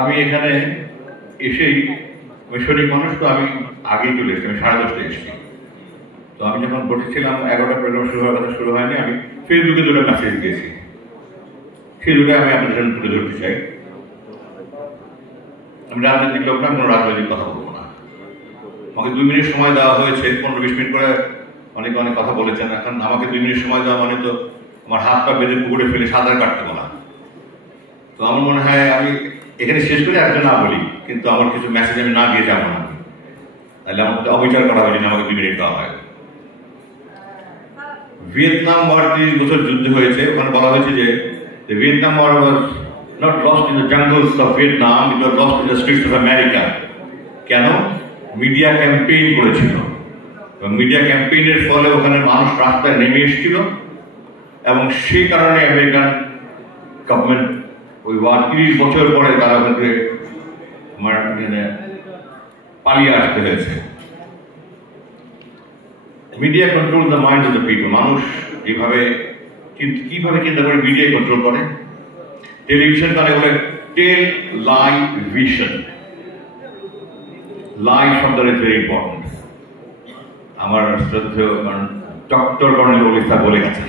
আমি এখানে এসেই সৈনিক মানুষ তো আমি আগেই চলে এসেছি, আমি 10:30টায় এসেছি। তো আমি যখন বসেছিলাম 11টা প্রোগ্রাম শুরু হওয়ার কথা শুরু হয়নি, আমি ফেসবুকে দুটো মেসেজ দিয়েছি, সেই দুটো আমি আপনাদের সামনে তুলে ধরতে চাই। আমি রাজনৈতিক লোক না, কোনো রাজনৈতিক কথা বলবো না। আমাকে 2 মিনিট সময় দেওয়া হয়েছে, 15-20 মিনিট করে অনেকে অনেক কথা বলেছেন। এখন আমাকে 2 মিনিট সময় দেওয়া মানে তো আমার হাত পা বেঁধে পুকুরে ফেলে সাঁতার কাটতে বলা। তো আমার মনে হয় আমি এখানে শেষ করে একজন না বলি, কিন্তু আমার কিছু মেসেজ আমি না দিয়ে যাবো না, তাহলে আমাকে অবিচার করা হয় যদি আমাকে 2 মিনিট দেওয়া হয়। ভিয়েতনাম ওয়ার 30 বছর যুদ্ধ হয়েছে, ওখানে বলা হয়েছে যে Vietnam war was not lost in the jungles of Vietnam, it was lost in the streets of America. কেন? মিডিয়া ক্যাম্পেইন করেছিল, এবং মিডিয়া ক্যাম্পেইনের ফলে ওখানে মানুষ রাস্তায় নেমে এসেছিল, এবং সেই কারণে আমেরিকান গভর্নমেন্ট ওই ওয়ার 30 বছর পরে তারা ওখান থেকে পালিয়ে আসতে হয়েছে। Media control the mind of the people. মানুষ কিভাবে চিন্তা করে মিডিয়া কন্ট্রোল করে। টেলিভিশন তারা বলে টেল লাই ভিশন। লাই শব্দটা ভেরি ইম্পর্টেন্ট। আমার শ্রদ্ধেয় ডক্টর কর্নেল ওলিসা বলে গেছে।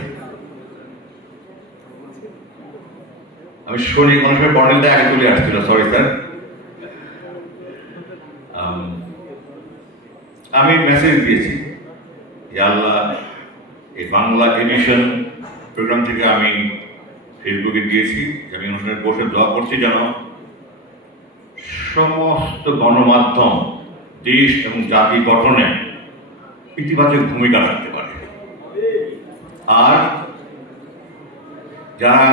আমি শুনি কোনো সময় কর্নেলটা আগে চলে আসছিল, সরি স্যার। আমি মেসেজ দিয়েছি যে আল্লাহ এই বাংলা এডিশন প্রোগ্রাম থেকে আমি ফেসবুকে দিয়েছি, আমি অনুষ্ঠানে বসে দোয়া করছি যেন সমস্ত গণমাধ্যম দেশ এবং জাতি গঠনে ইতিবাচক ভূমিকা রাখতে পারে, আর যারা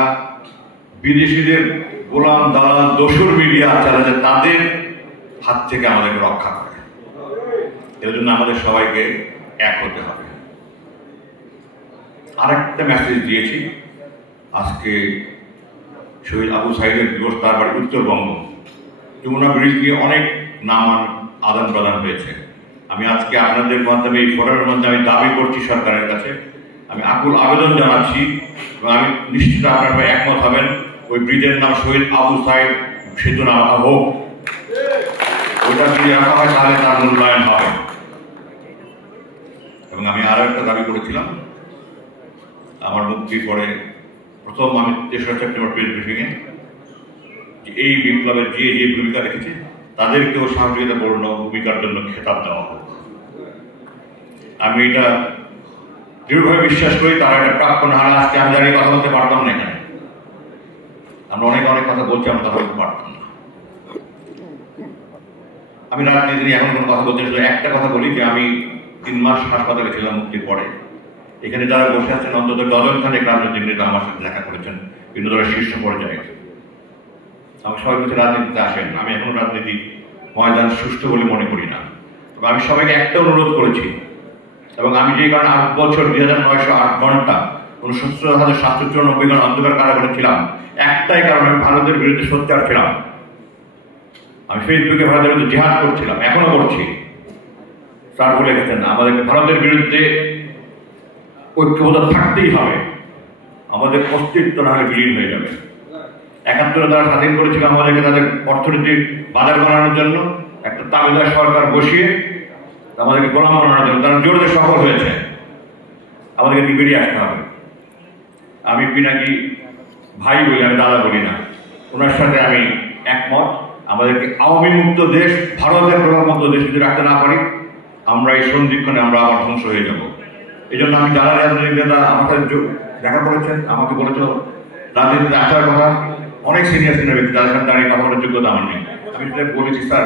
বিদেশিদের গোলাম দালাল দোসর মিডিয়া চালাচ্ছে তাদের হাত থেকে আমাদেরকে রক্ষা করে। এর জন্য আমাদের সবাইকে এক হতে হবে। আরেকটা মেসেজ দিয়েছি, আজকে শহীদ আবু সাইদের দিবস, তার বাড়ি উত্তরবঙ্গ। যমুনা ব্রিজ নিয়ে অনেক নাম আদান প্রদান হয়েছে। আমি আজকে আপনাদের মাধ্যমে এই ফোরামের মধ্যে আমি দাবি করছি সরকারের কাছে, আমি আকুল আবেদন জানাচ্ছি, এবং আমি নিশ্চিত আপনারা একমত হবেন, ওই ব্রিজের নাম শহীদ আবু সাইদ সেতু নাম হোক। ওইটা যদি রাখা হয় তাহলে তার মূল্যায়ন হবে। এবং আমি আরো একটা দাবি করেছিলাম, আমার মুক্তির পরে প্রথম আমি 3রা সেপ্টেম্বর প্রেস ব্রিফিংয়ে এই বিপ্লবের যে যে ভূমিকা রেখেছে তাদেরকেও সহযোগিতাপূর্ণ ভূমিকার জন্য খেতাব দেওয়া হোক। আমি এটা দৃঢ়ভাবে বিশ্বাস করি তারা এটা প্রাপ্য না হলে আজকে আমি দাঁড়িয়ে কথা বলতে পারতাম না। এখানে আমরা অনেক কথা বলছি, আমরা কথা বলতে পারতাম না। আমি রাজনীতি নিয়ে এখন কোনো কথা বলতে একটা কথা বলি যে আমি 3 মাস হাসপাতালে ছিলাম মুক্তির পরে। এখানে যারা বসে আছেন অন্তত ডজনখানেক রাজনৈতিক নেতা আমার সাথে দেখা করেছেন বিভিন্ন দলের শীর্ষ পর্যায়ে। আমি সবাই বলছি রাজনীতিতে আসেন, আমি এখন রাজনীতি ময়দান সুষ্ঠু বলে মনে করি না। তবে আমি সবাইকে একটা অনুরোধ করেছি, এবং আমি যে কারণে 8 বছর 2908 ঘন্টা 69,794 ঘন্টা অন্ধকার কারাগারে ছিলাম, একটাই কারণ, আমি ভারতের বিরুদ্ধে সোচ্চার ছিলাম। আমি ফেসবুকে ভারতের বিরুদ্ধে জিহাদ করছিলাম, এখনো করছি। স্যার বলে গেছেন আমাদেরকে ভারতের বিরুদ্ধে ঐক্যবদ্ধ থাকতেই হবে, আমাদের অস্তিত্ব না হলে বিলীন হয়ে যাবে। 71 তারা স্বাধীন করেছিল আমাদেরকে তাদের অর্থনীতির বাজার বানানোর জন্য, একটা তামিলনাড়ু সরকার বসিয়ে আমাদেরকে গোলাম বানানোর জন্য। তারা জোরে সফল হয়েছে, আমাদেরকে বেরিয়ে আসতে হবে। আমি পিনাকি ভাই বলি, আমি দাদা বলি না, ওনার সাথে আমি একমত। আমাদেরকে আওয়ামী মুক্ত দেশ, ভারতের প্রভাব মুক্ত দেশ যদি রাখতে না পারি, আমরা এই সন্ধিক্ষণে আমরা আবার ধ্বংস হয়ে যাব। এই জন্য আমি যারা রাজনৈতিক নেতা আমার সাথে দেখা করেছেন, আমাকে বলেছিল রাজনীতিতে আসার কথা, অনেক সিনিয়র ব্যক্তি যাদের সাথে দাঁড়িয়ে কথা বলার যোগ্যতা আমার নেই। আমি সেটা বলেছি স্যার